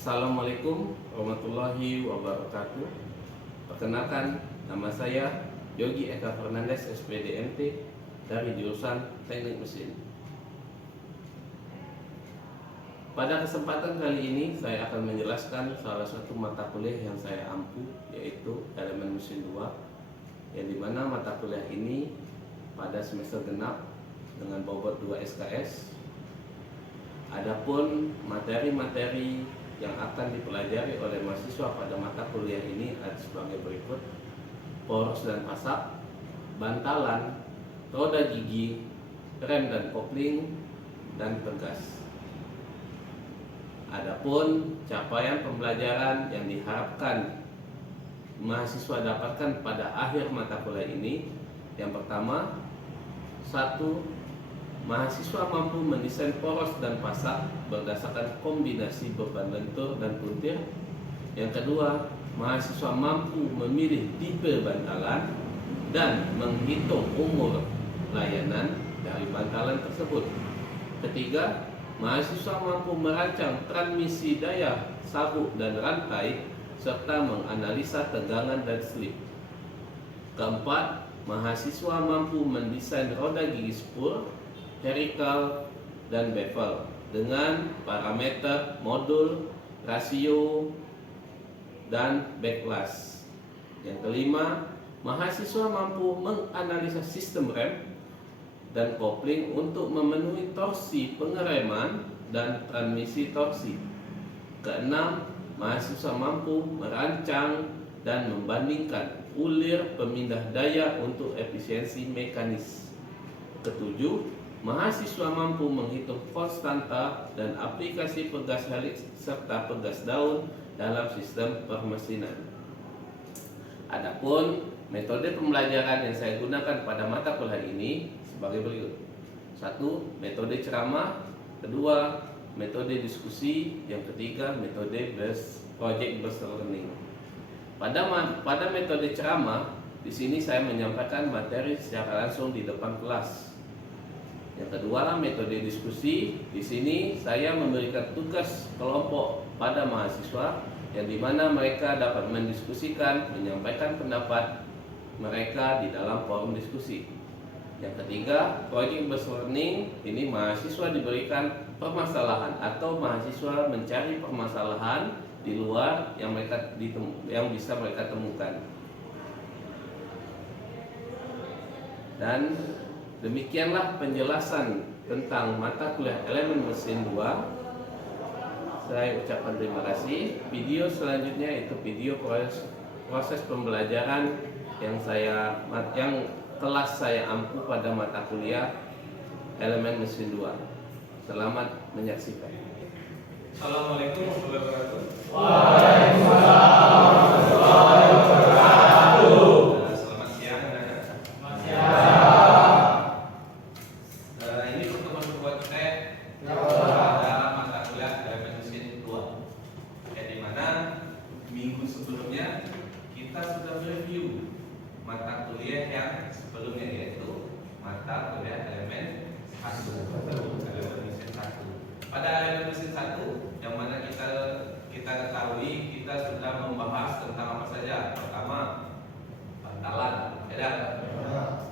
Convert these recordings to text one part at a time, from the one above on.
Assalamualaikum warahmatullahi wabarakatuh. Perkenalkan, nama saya Yogi Eka Fernandes, SPDMT dari jurusan Teknik Mesin. Pada kesempatan kali ini saya akan menjelaskan salah satu mata kuliah yang saya ampu, yaitu elemen mesin 2, yang dimana mata kuliah ini pada semester genap dengan bobot 2 SKS. Adapun materi-materi yang akan dipelajari oleh mahasiswa pada mata kuliah ini ada sebagai berikut: poros dan pasak, bantalan, roda gigi, rem dan kopling, dan pegas. Adapun capaian pembelajaran yang diharapkan mahasiswa dapatkan pada akhir mata kuliah ini, yang pertama, 1. Mahasiswa mampu mendesain poros dan pasak berdasarkan kombinasi beban lentur dan puntir. Yang kedua, mahasiswa mampu memilih tipe bantalan dan menghitung umur layanan dari bantalan tersebut. Ketiga, mahasiswa mampu merancang transmisi daya, sabuk dan rantai serta menganalisa tegangan dan slip. Keempat, mahasiswa mampu mendesain roda gigi spur, helical, dan bevel dengan parameter modul, rasio, dan backlash. Yang kelima, mahasiswa mampu menganalisa sistem rem dan kopling untuk memenuhi torsi pengereman dan transmisi torsi. Keenam, mahasiswa mampu merancang dan membandingkan ulir pemindah daya untuk efisiensi mekanis. Ketujuh, mahasiswa mampu menghitung konstanta dan aplikasi pegas helix serta pegas daun dalam sistem permesinan. Adapun metode pembelajaran yang saya gunakan pada mata kuliah ini sebagai berikut: 1. Metode ceramah. 2. Metode diskusi. Yang ketiga, metode project based learning. Pada metode ceramah, di sini saya menyampaikan materi secara langsung di depan kelas. Yang kedua, metode diskusi. Di sini saya memberikan tugas kelompok pada mahasiswa yang dimana mereka dapat mendiskusikan, menyampaikan pendapat mereka di dalam forum diskusi. Yang ketiga, project based learning. Ini mahasiswa diberikan permasalahan atau mahasiswa mencari permasalahan di luar yang bisa mereka temukan. Dan demikianlah penjelasan tentang mata kuliah elemen mesin 2. Saya ucapkan terima kasih. Video selanjutnya itu video proses pembelajaran yang kelas saya ampu pada mata kuliah elemen mesin 2. Selamat menyaksikan. Assalamualaikum warahmatullahi wabarakatuh. Waalaikumsalam warahmatullahi wabarakatuh. Selamat siang. Selamat siang. Ini pertemuan kedua kita pada mata kuliah elemen mesin 2. Yang dimana minggu sebelumnya kita sudah mereview mata kuliah yang sebelumnya, yaitu mata kuliah elemen 1, elemen mesin 1. Pada elemen mesin 1 yang mana kita ketahui kita sudah membahas tentang apa saja. Pertama, bantalan, ya.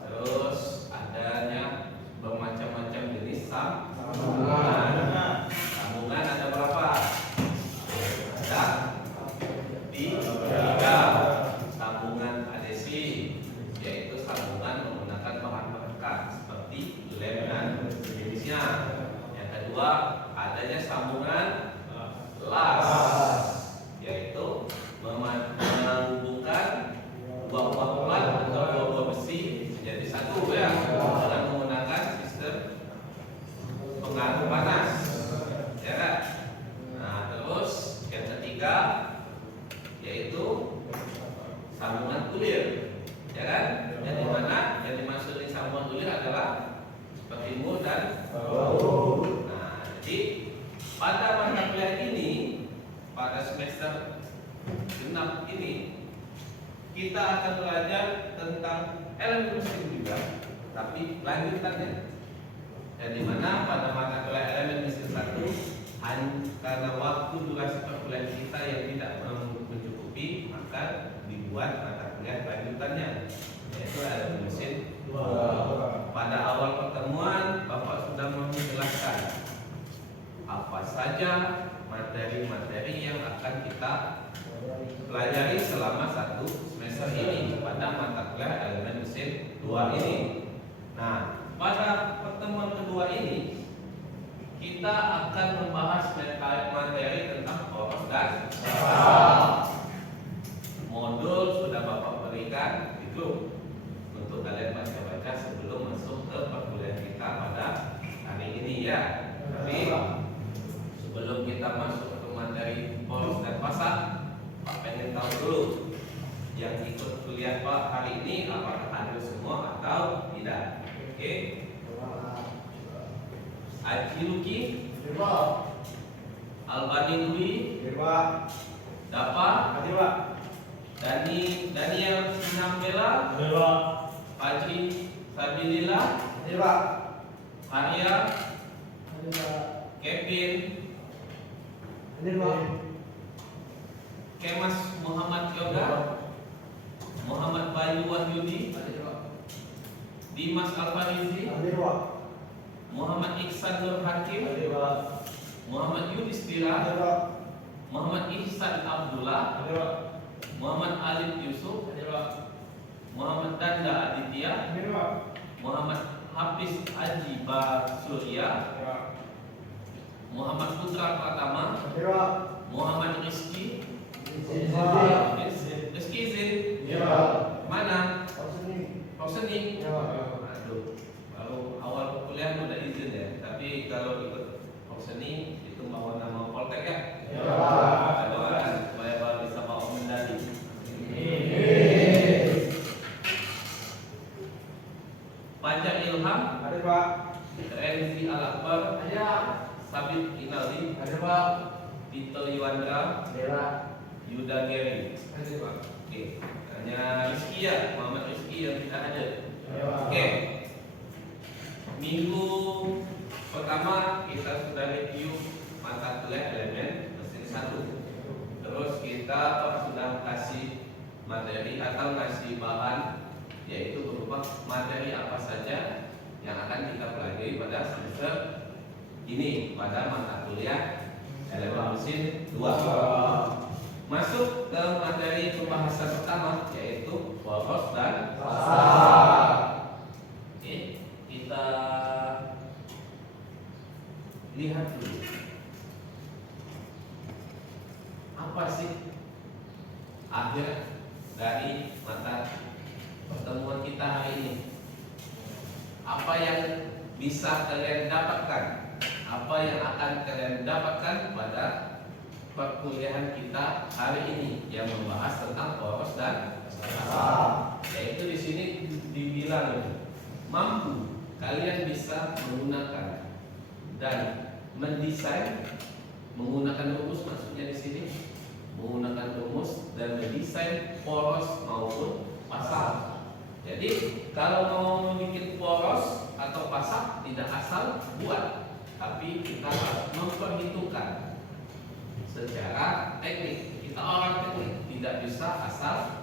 Terus adanya bermacam-macam jenis sambungan. Sambungan ada berapa? Ada 3. Sambungan adhesi, yaitu sambungan menggunakan bahan perekat seperti lem dan jenisnya. Yang kedua, adanya sambungan las, yaitu menghubungkan buah-buah plat atau buah-buah besi menjadi satu, ya, dengan menggunakan sistem pengaruh panas, ya kan? Nah, terus yang ketiga yaitu sambungan kulir, ya kan? Yang dimana yang dimaksud sambungan kulir adalah seperti mur dan bau. Nah, jadi pada mata kuliah ini, pada semester genap ini, kita akan belajar tentang elemen mesin juga, tapi lanjutannya. Yang dimana pada mata kuliah elemen mesin 1 karena waktu durasi perkuliahan kita yang tidak mencukupi, maka dibuat mata kuliah lanjutannya, yaitu elemen mesin 2. Pada awal pertemuan Bapak sudah menjelaskan apa saja materi-materi yang akan kita pelajari selama 1 semester ini pada mata kuliah elemen mesin 2 ini. Nah, pada pertemuan kedua ini kita akan membahas materi tentang poros dan pasal. Modul sudah Bapak berikan itu untuk kalian baca-baca sebelum masuk ke perkuliahan kita pada hari ini ya. Tapi sebelum kita masuk ke materi poros dan pasal, Pak pengen tahu dulu yang ikut kuliah Pak hari ini apakah hadir semua atau tidak? Oke. Aji Luki, Albani Dwi, Dapa, Daniel Sinambela, Haji Sabilillah, Arya, Kevin, Kemas Muhammad Yoga, Muhammad Bayu Wahyudi, Dimas Alfarizi, Muhammad Iksan Nur Hakim, Muhammad Yudhistira, Muhammad Ihsan Abdullah, Muhammad Alif Yusuf, Muhammad Danda Aditya, Muhammad Hafiz Aji Basurya, Muhammad Putra Pratama, Muhammad Rizki Izin, mana? Pauseni. Aduh, baru awal kuliah udah izin ya. Tapi kalau ikut Pauseni itu bawa nama Poltek ya. Doakan supaya Bapak bisa bawa medali. Panjang Ilham, Renzi Al Akbar, Sabit Inaldi, Tito Yuandra, Yuda Geri. Oke, hanya Rizky ya, Muhammad Rizky yang tidak ada. Oke. Minggu pertama kita sudah review mata kuliah elemen mesin 1. Terus kita sudah kasih materi atau kasih bahan, yaitu berupa materi apa saja yang akan kita pelajari pada semester ini pada mata kuliah elemen mesin 2. Masuk ke materi pembahasan pertama, yaitu poros dan pasal. Oke, kita lihat dulu apa sih akhir dari mata pertemuan kita hari ini. Apa yang bisa kalian dapatkan, apa yang akan kalian dapatkan pada perkuliahan kita hari ini yang membahas tentang poros dan pasal. Yaitu di sini dibilang mampu kalian bisa menggunakan dan mendesain menggunakan rumus, maksudnya di sini menggunakan rumus dan mendesain poros maupun pasal. Jadi kalau mau membuat poros atau pasal tidak asal buat, tapi kita harus memperhitungkan secara teknik. Kita orang teknik, tidak bisa asal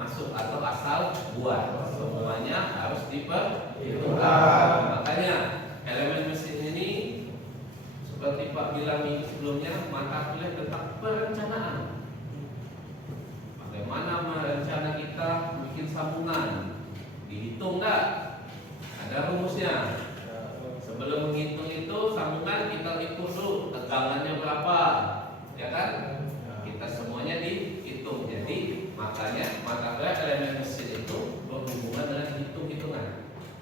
masuk atau asal buat. Semuanya harus diperhitungkan. Makanya elemen mesin ini seperti Pak bilang minggu sebelumnya, mata kuliah tentang perencanaan. Bagaimana merencana kita bikin sambungan, dihitung nggak? Ada rumusnya. Sebelum menghitung itu sambungan kita hitung dulu tegangannya berapa, ya kan? Kita semuanya dihitung. Jadi makanya mata kuliah elemen mesin itu berhubungan dengan hitung-hitungan,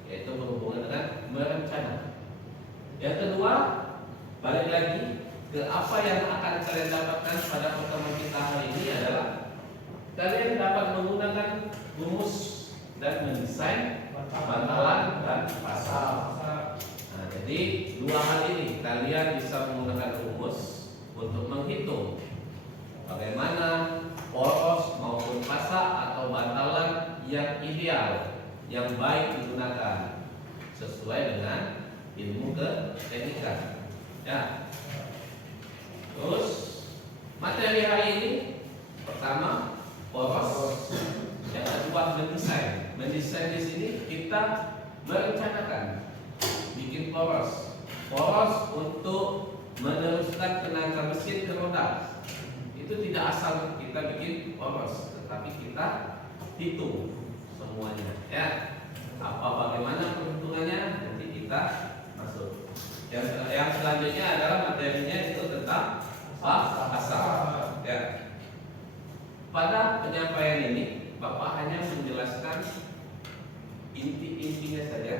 yaitu berhubungan dengan merencana. Yang kedua, balik lagi ke apa yang akan kalian dapatkan pada pertemuan kita hari ini adalah kalian dapat menggunakan rumus dan mendesain bantalan dan pasal. Nah, jadi dua hal ini kalian bisa menggunakan rumus untuk menghitung bagaimana poros maupun pasal atau bantalan yang ideal, yang baik digunakan sesuai dengan ilmu keteknikan. Ya, tenaga mesin ke roda. Itu tidak asal kita bikin poros, tetapi kita hitung semuanya ya. Bagaimana perhitungannya nanti kita masuk. Yang selanjutnya adalah materinya itu tentang asal ya. Pada penyampaian ini Bapak hanya menjelaskan inti-intinya saja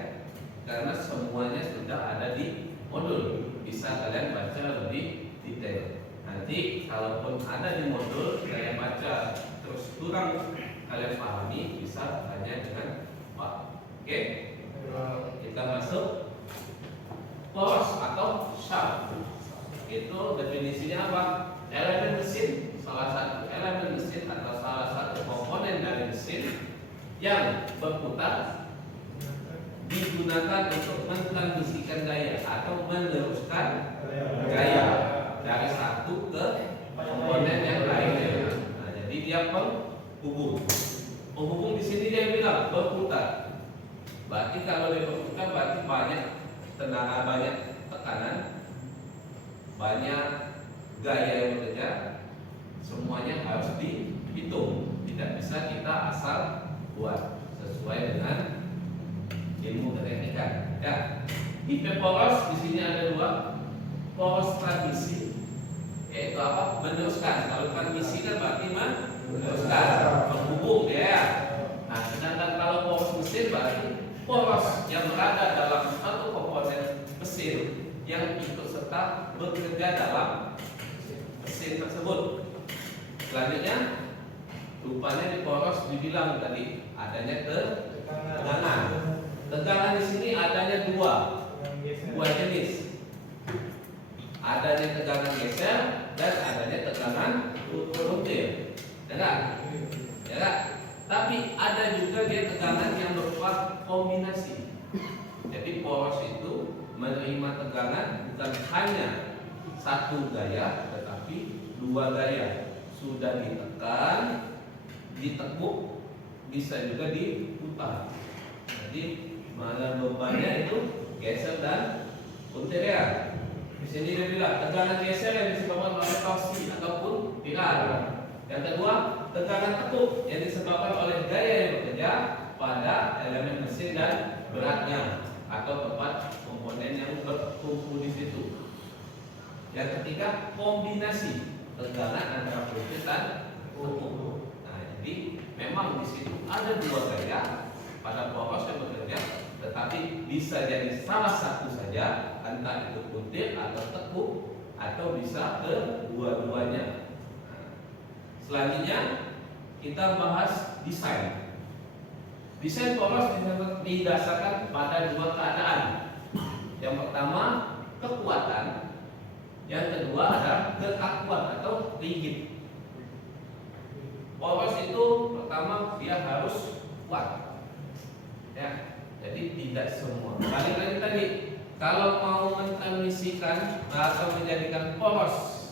karena semuanya sudah ada di modul, bisa kalian baca lebih detail. Nanti kalaupun ada di modul kalian baca terus kurang kalian pahami, bisa tanya dengan Pak. Oke, kita masuk poros atau shaft. Itu definisinya apa? Elemen mesin, salah satu elemen mesin atau salah satu komponen dari mesin yang berputar digunakan untuk mentransmisikan gaya atau meneruskan gaya dari satu ke komponen yang lainnya. Nah, jadi dia penghubung. Penghubung di sini dia bilang berputar. Berarti kalau dia berputar berarti banyak tenaga, banyak tekanan, banyak gaya yang bekerja. Semuanya harus dihitung. Tidak bisa kita asal buat, sesuai dengan ilmu keteknikan. Ya, tipe poros di sini ada dua. Poros transmisi, yaitu apa? Meneruskan. Kalau transmisi kan berarti meneruskan, menghubung ya. Nah, sedangkan kalau poros mesin berarti poros yang berada dalam satu komponen mesin yang ikut serta bekerja dalam mesin tersebut. Selanjutnya, rupanya di poros dibilang tadi adanya tegangan. Tegangan di sini adanya dua jenis. Adanya tegangan geser dan adanya tegangan puntir. Ya kan? Ya kan? Tapi ada juga dia tegangan yang berupa kombinasi. Jadi poros itu menerima tegangan bukan hanya satu gaya, tetapi dua gaya. Sudah ditekan, ditekuk, bisa juga diputar. Jadi mana bebannya itu geser dan puntir ya. Di sini dia bilang tegangan geser yang disebabkan oleh torsi ataupun pilar. Yang kedua, tegangan tekuk yang disebabkan oleh gaya yang bekerja pada elemen mesin dan beratnya atau tempat komponen yang berkumpul di situ. Yang ketiga, kombinasi tegangan antara puntir dan tekuk. Nah, jadi memang di situ ada dua gaya pada poros yang bekerja, tetapi bisa jadi salah satu saja, entah itu puntir atau tekuk, atau bisa kedua-duanya. Selanjutnya kita bahas desain. Desain poros didasarkan pada dua keadaan. Yang pertama kekuatan, yang kedua adalah kekakuan atau rigid. Poros itu pertama dia harus kuat. Ya, jadi tidak semua. Balik lagi tadi, kalau mau mentransmisikan atau menjadikan poros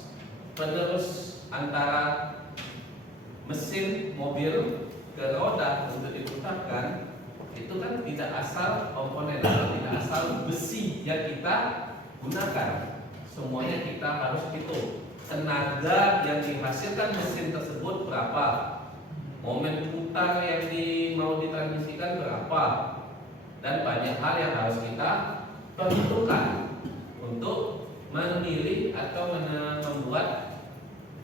penerus antara mesin mobil ke roda untuk diputarkan, itu kan tidak asal komponen atau tidak asal besi yang kita gunakan. Semuanya kita harus hitung tenaga yang dihasilkan mesin tersebut berapa, momen putar yang mau ditransmisikan berapa, dan banyak hal yang harus kita perhitungkan untuk memilih atau membuat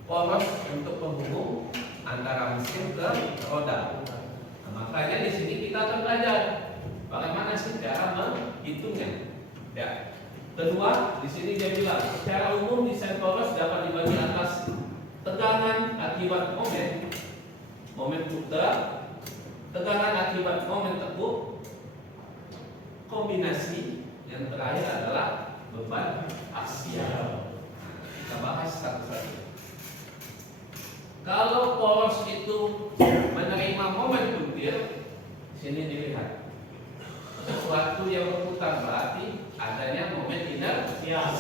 poros untuk penghubung antara mesin ke roda. Nah, makanya di sini kita akan belajar bagaimana sih cara menghitungnya. Ya. Kedua, di sini dia bilang secara umum desain poros dapat dibagi atas tegangan akibat momen putar, tegangan akibat momen tekuk, kombinasi, yang terakhir adalah beban aksial. Kita bahas satu-satu. Kalau poros itu menerima momen puntir, sini dilihat sesuatu yang berputar berarti adanya momen inersial.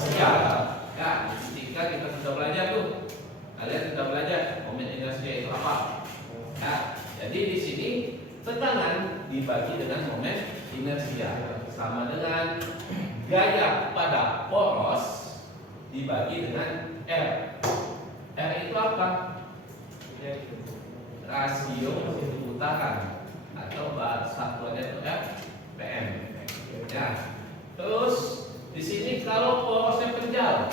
Ya, ketika kita sudah belajar tuh, kalian sudah belajar momen inersial itu apa. Ya, jadi di sini tegangan dibagi dengan momen inersial sama dengan gaya pada poros dibagi dengan R. R itu apa? Rasio putaran atau satuannya itu RPM. Ya. Terus di sini kalau porosnya penjal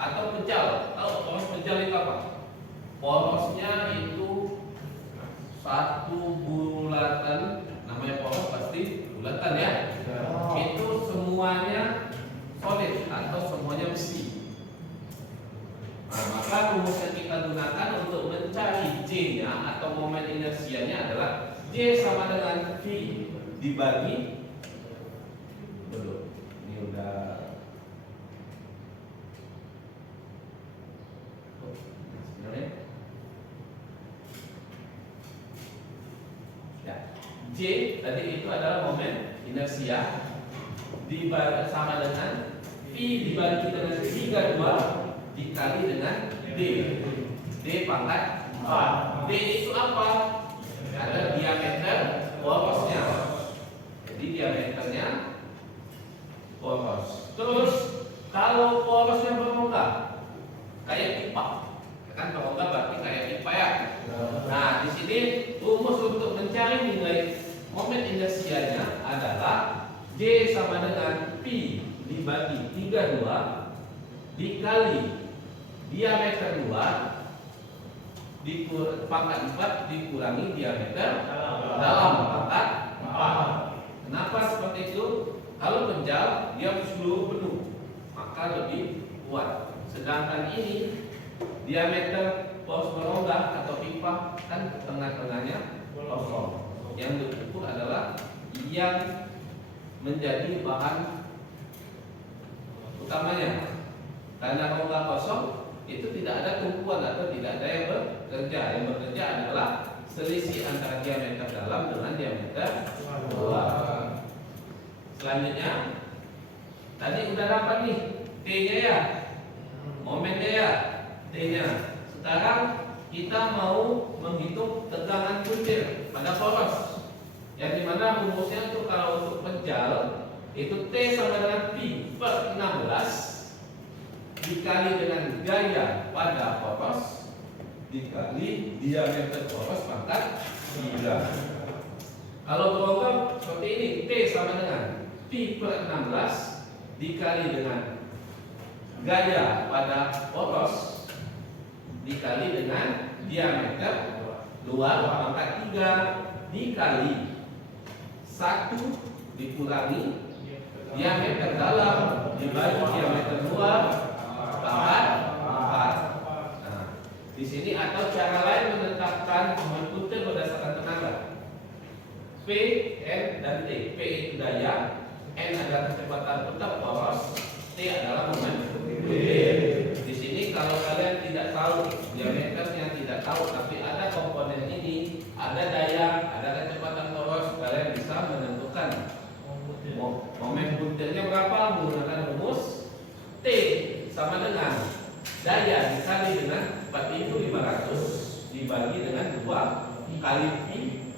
atau penjal, tahu poros penjal itu apa? Porosnya itu satu bulatan, namanya poros pasti bulatan ya. Itu semuanya solid atau semuanya besi. Nah, maka rumus yang kita gunakan untuk mencari J-nya atau momen inersianya adalah J sama dengan V dibagi dulu. Ini udah ya. J tadi itu adalah momen inersia dibagi sama dengan V dibagi dengan 32 dikali dengan D. D pangkat 4. D itu apa? Ada diameter porosnya. Jadi diameternya poros. Terus kalau porosnya berongga kayak pipa, kan berongga berarti kayak pipa ya. Nah, di sini rumus untuk mencari nilai momen inersianya adalah J sama dengan P dibagi 32 dikali diameter luar pangkat 4 dikurangi diameter dalam pangkat 4. Kenapa seperti itu? Kalau penjal dia seluruh penuh, maka lebih kuat. Sedangkan ini diameter poros berongga atau pipa kan tengah-tengahnya kosong. Yang diukur adalah yang menjadi bahan utamanya. Karena rongga kosong itu tidak ada tumpuan atau tidak ada yang bekerja. Yang bekerja adalah selisih antara diameter dalam dengan diameter luar. Selanjutnya, tadi udah dapat nih T-nya ya, momennya ya, T-nya. Sekarang kita mau menghitung tegangan puntir pada poros. Yang dimana rumusnya itu kalau untuk penjal itu T sama dengan P per 16 dikali dengan gaya pada poros dikali diameter poros pangkat 3. Kalau berongga seperti ini, T sama dengan P per 16 dikali dengan gaya pada poros dikali dengan diameter luar pangkat 3 dikali 1 dikurangi diameter dalam dibagi diameter luar pangkat 4. Nah, di sini atau cara lain menetapkan momen puntir berdasarkan tenaga. P, N, dan T. P itu daya, N adalah kecepatan putar poros, T adalah momen puntir. Di sini kalau kalian tidak tahu diameternya, tidak tahu, tapi ada komponen ini, ada daya, ada kecepatan poros, kalian bisa menentukan momen puntirnya berapa menggunakan rumus T sama dengan daya dikali dengan 4.500 dibagi dengan 2 kali P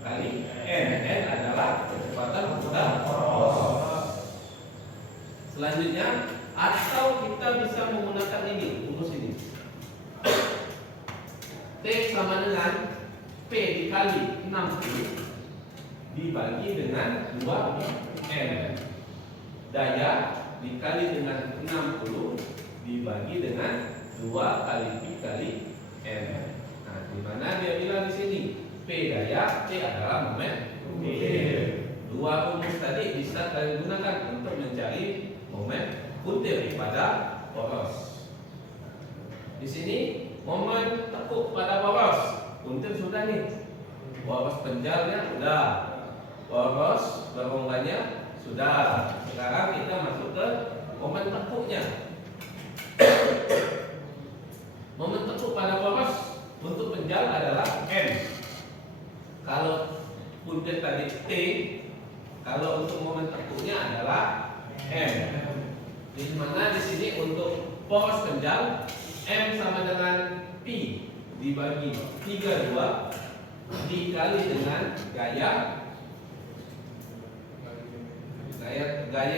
kali N. N adalah kecepatan putar poros. Selanjutnya, atau kita bisa menggunakan ini, rumus ini. T sama dengan P dikali 60 dibagi dengan 2 N. Daya dikali dengan 60 dibagi dengan 2 kali P kali N. Nah, di mana dia bilang di sini P daya, T adalah momen puntir. Dua rumus tadi bisa kalian gunakan untuk mencari momen puntir pada poros. Di sini momen tekuk pada poros, puntir sudah nih. Poros penjalnya sudah, poros berongganya sudah. Sekarang kita masuk ke momen tekuknya. Momen tekuk pada poros untuk penjal adalah M. Kalau puntir tadi T, kalau untuk momen tekuknya adalah M. Di mana di sini untuk poros penjal M sama dengan P dibagi 32 dikali dengan gaya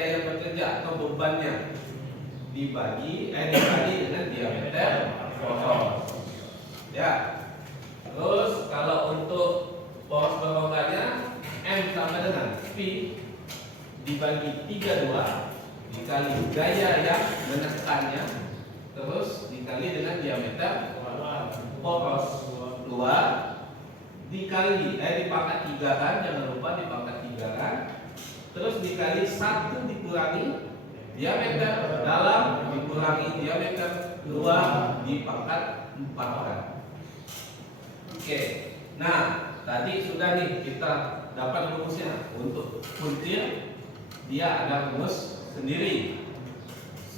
yang bekerja atau bebannya. dikali dengan diameter poros. Ya. Terus kalau untuk poros berlonggarnya M sama dengan V dibagi 32 dikali gaya yang menekannya, terus dikali dengan diameter poros luar dikali dipangkat 3 kan, jangan lupa dipangkat 3 kan, terus dikali 1 dikurangi diameter dalam dikurangi diameter luar dipangkat 4 kan. Oke, nah tadi sudah nih kita dapat rumusnya. Untuk puntir dia ada rumus sendiri,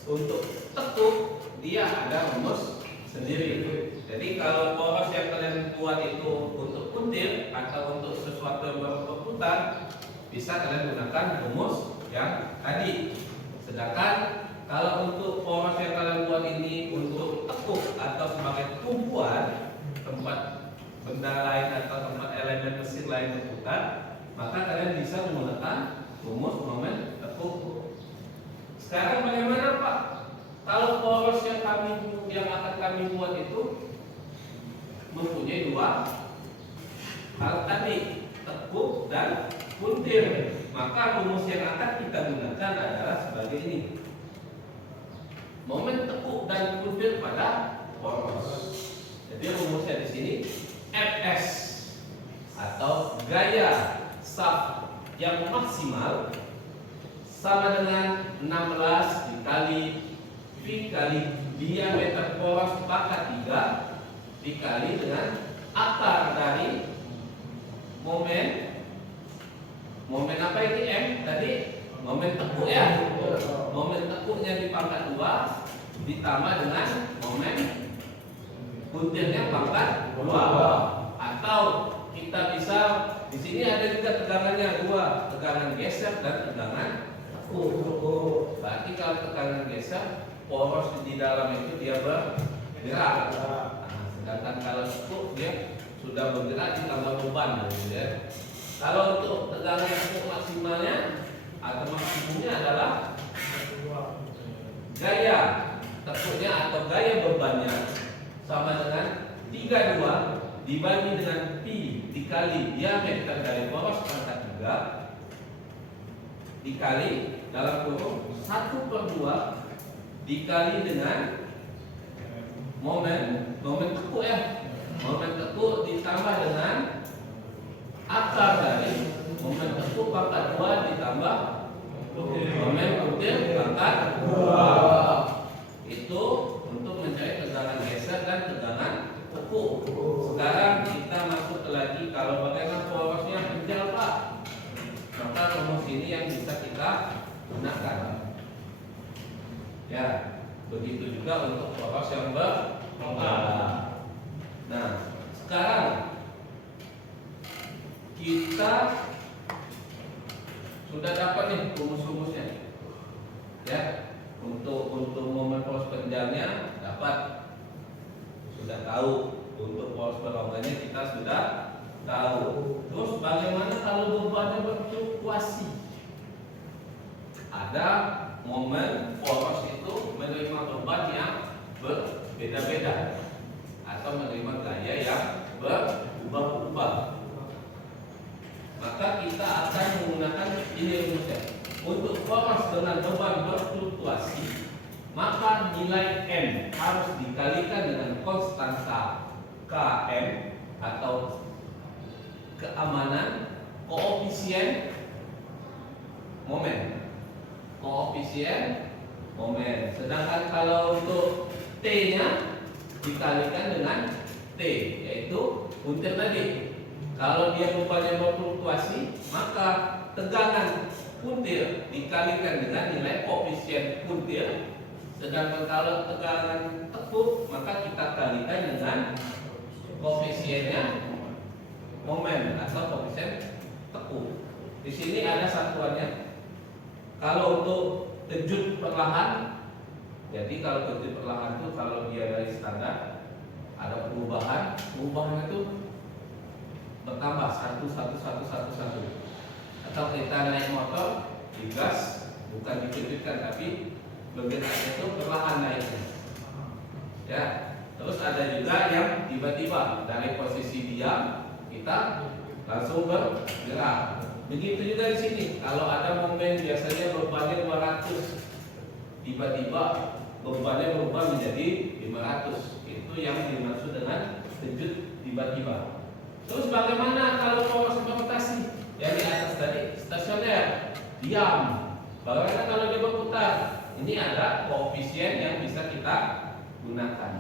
untuk tekuk dia ada rumus sendiri. Jadi kalau poros yang kalian buat itu untuk puntir atau untuk sesuatu yang berputar, bisa kalian gunakan rumus yang tadi. Sedangkan kalau untuk poros yang kalian buat ini untuk tekuk atau sebagai tumpuan tempat benda lain atau tempat elemen mesin lain berputar, maka kalian bisa menggunakan rumus momen tekuk. Sekarang bagaimana Pak? Kalau poros yang akan kami buat itu mempunyai 2 hal tadi, tekuk dan puntir, maka rumus yang akan kita gunakan adalah sebagai ini. Momen tekuk dan puntir pada poros. Jadi rumusnya di sini Fs atau gaya shaft yang maksimal sama dengan 16 dikali V kali diameter poros pangkat 3 dikali dengan akar dari momen apa ini M tadi, momen tekuk ya, momen tekuknya di pangkat 2 ditambah dengan momen puntirnya pangkat 2. Atau kita bisa di sini ada juga tegangannya 2, tegangan geser dan tegangan tekuk. Berarti kalau tegangan geser, poros di dalam itu dia bergerak. Sedangkan kalau tekuk dia sudah bergerak ditambah beban, gitu ya. Kalau untuk tegangan tekuk maksimalnya atau maksimumnya adalah gaya tekuknya atau gaya bebannya sama dengan 32 dibagi dengan pi dikali diameter dari poros pangkat 3 dikali dalam kurung 1/2 dikali dengan momen tekuk ya, momen tekuk ditambah dengan akar dari momen tekuk pangkat 2 ditambah momen puntir pangkat 2. Itu untuk mencari tegangan geser dan tegangan tekuk. Sekarang kita masuk lagi kalau bagaimana porosnya penjal Pak, maka rumus ini yang bisa kita gunakan. Ya, begitu juga untuk poros yang berlonggar. Nah, sekarang kita sudah dapat nih rumus-rumusnya. Ya, untuk momen poros penjalnya dapat, sudah tahu. Untuk poros berlonggarnya kita sudah tahu. Terus bagaimana kalau bebannya berfluktuasi? Ada momen poros itu menerima beban yang berbeda-beda atau menerima gaya yang berubah-ubah. Maka kita akan menggunakan ini rumusnya. Untuk poros dengan beban berfluktuasi, maka nilai M harus dikalikan dengan konstanta Km atau keamanan koefisien momen. Sedangkan kalau untuk T-nya dikalikan dengan T, yaitu puntir tadi. Kalau dia bebannya berfluktuasi, maka tegangan puntir dikalikan dengan nilai koefisien puntir. Sedangkan kalau tegangan tekuk, maka kita kalikan dengan koefisiennya momen atau koefisien tekuk. Di sini ada satuannya. Kalau untuk kejut perlahan, jadi kalau kejut perlahan itu kalau dia dari standar ada perubahan itu bertambah 1. Atau kita naik motor digas, bukan dikejutkan tapi bagian atas itu perlahan naiknya. Ya, terus ada juga yang tiba-tiba dari posisi diam kita langsung bergerak. Begitu juga di sini. Kalau ada momen biasanya bebannya 200, tiba-tiba bebannya berubah menjadi 500. Itu yang dimaksud dengan kejut tiba-tiba. Terus bagaimana kalau poros gravitasi? Yang di atas tadi stasioner, diam. Bagaimana kalau dia berputar? Ini ada koefisien yang bisa kita gunakan.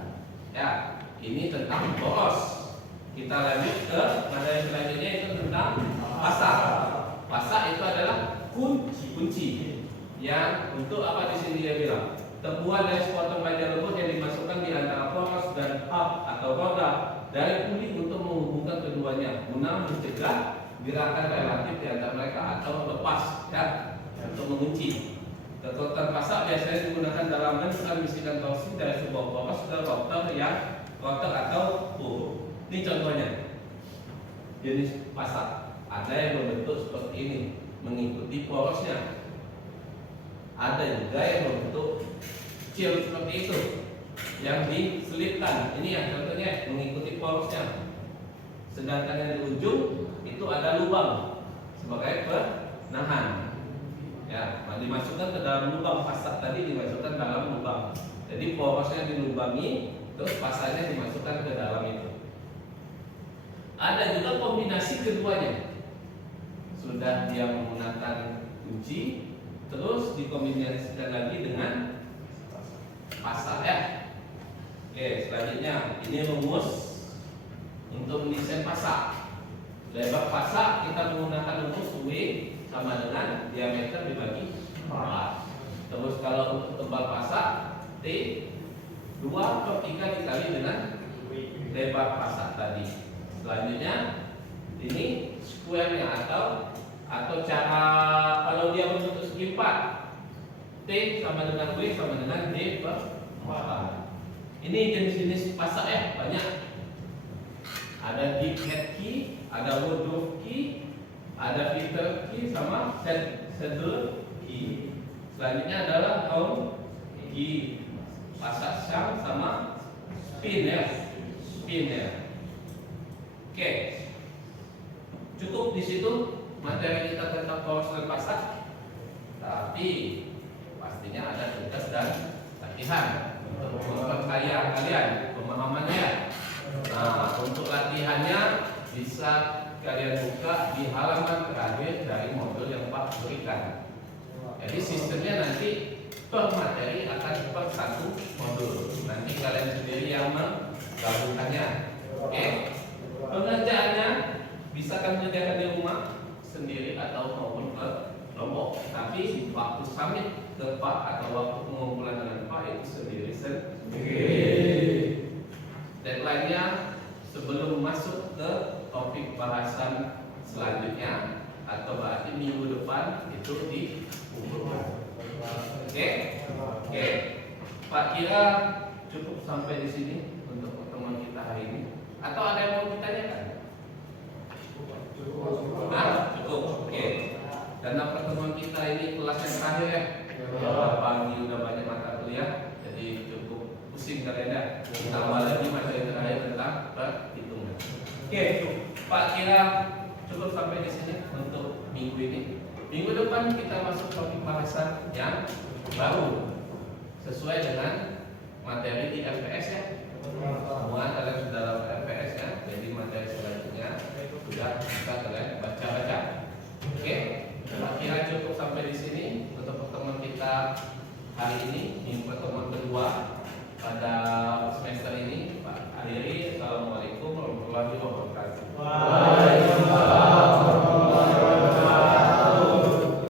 Ya, ini tentang poros. Kita lanjut ke materi selanjutnya, itu tentang pasak. Pasak itu adalah kunci. Yang untuk apa di sini dia bilang? Terbuat dari sepotong baja lembut yang dimasukkan di antara poros dan hub atau roda dari puli untuk menghubungkan keduanya guna mencegah gerakan relatif di antara mereka atau lepas dan untuk mengunci. Kekuatan pasak biasanya digunakan dalam menentukan bisikan torsi dari sebuah poros ke rotor atau hub. Ini contohnya jenis pasak. Ada yang berbentuk seperti ini mengikuti porosnya. Ada juga yang berbentuk kecil seperti itu yang diselipkan. Ini yang contohnya mengikuti porosnya. Sedangkan yang di ujung itu ada lubang sebagai penahan. Ya, dimasukkan ke dalam lubang pasak tadi, dimasukkan dalam lubang. Jadi porosnya dilubangi, terus pasaknya dimasukkan ke dalam itu. Ada juga kombinasi keduanya. Sudah dia menggunakan kunci, terus dikombinasikan lagi dengan pasak ya. Oke, selanjutnya ini rumus untuk mendesain pasak. Lebar pasak kita menggunakan rumus W sama dengan diameter dibagi 4. Terus kalau untuk tebal pasak T 2/3 dikali dengan lebar pasak tadi. Selanjutnya ini square-nya atau cara kalau dia berbentuk segi 4, T sama dengan W sama dengan D per 4. Ini jenis-jenis pasak ya, banyak. Ada deep head key, ada Woodruff key, ada filter key sama saddle key. Selanjutnya adalah round key, pasak sham sama spin ya. Oke. Cukup di situ materi kita tentang poros dan pasak. Tapi pastinya ada tugas dan latihan untuk memperkaya kalian pemahamannya. Nah, untuk latihannya bisa kalian buka di halaman terakhir dari modul yang Pak berikan. Jadi sistemnya nanti per materi akan per satu modul. Nanti kalian sendiri yang menggabungkannya. Oke? Pengerjaannya bisa kalian kerjakan di rumah sendiri atau maupun ke kelompok. Tapi waktu summit ke Pak atau waktu pengumpulan dengan Pak itu sendiri. Deadline-nya sebelum masuk ke topik bahasan selanjutnya atau berarti minggu depan itu dikumpulkan. Oke. Pak kira cukup sampai di sini untuk pertemuan kita hari ini. Atau ada yang mau ditanyakan? Cukup. Oke. Karena pertemuan kita ini kelas yang terakhir ya. Pagi udah banyak mata kuliah, jadi cukup pusing kalian ya. Tambah lagi materi terakhir tentang perhitungan. Oke, Pak kira cukup sampai di sini untuk minggu ini. Minggu depan kita masuk topik bahasan yang baru sesuai dengan materi di LPS ya. Semua kalian sudah dapat LPS ya. Jadi materi selanjutnya sudah bisa kalian baca-baca. Oke, Pak kira cukup sampai di sini untuk pertemuan kita hari ini, minggu pertemuan kedua pada semester ini. Pak akhiri, assalamualaikum warahmatullahi wabarakatuh.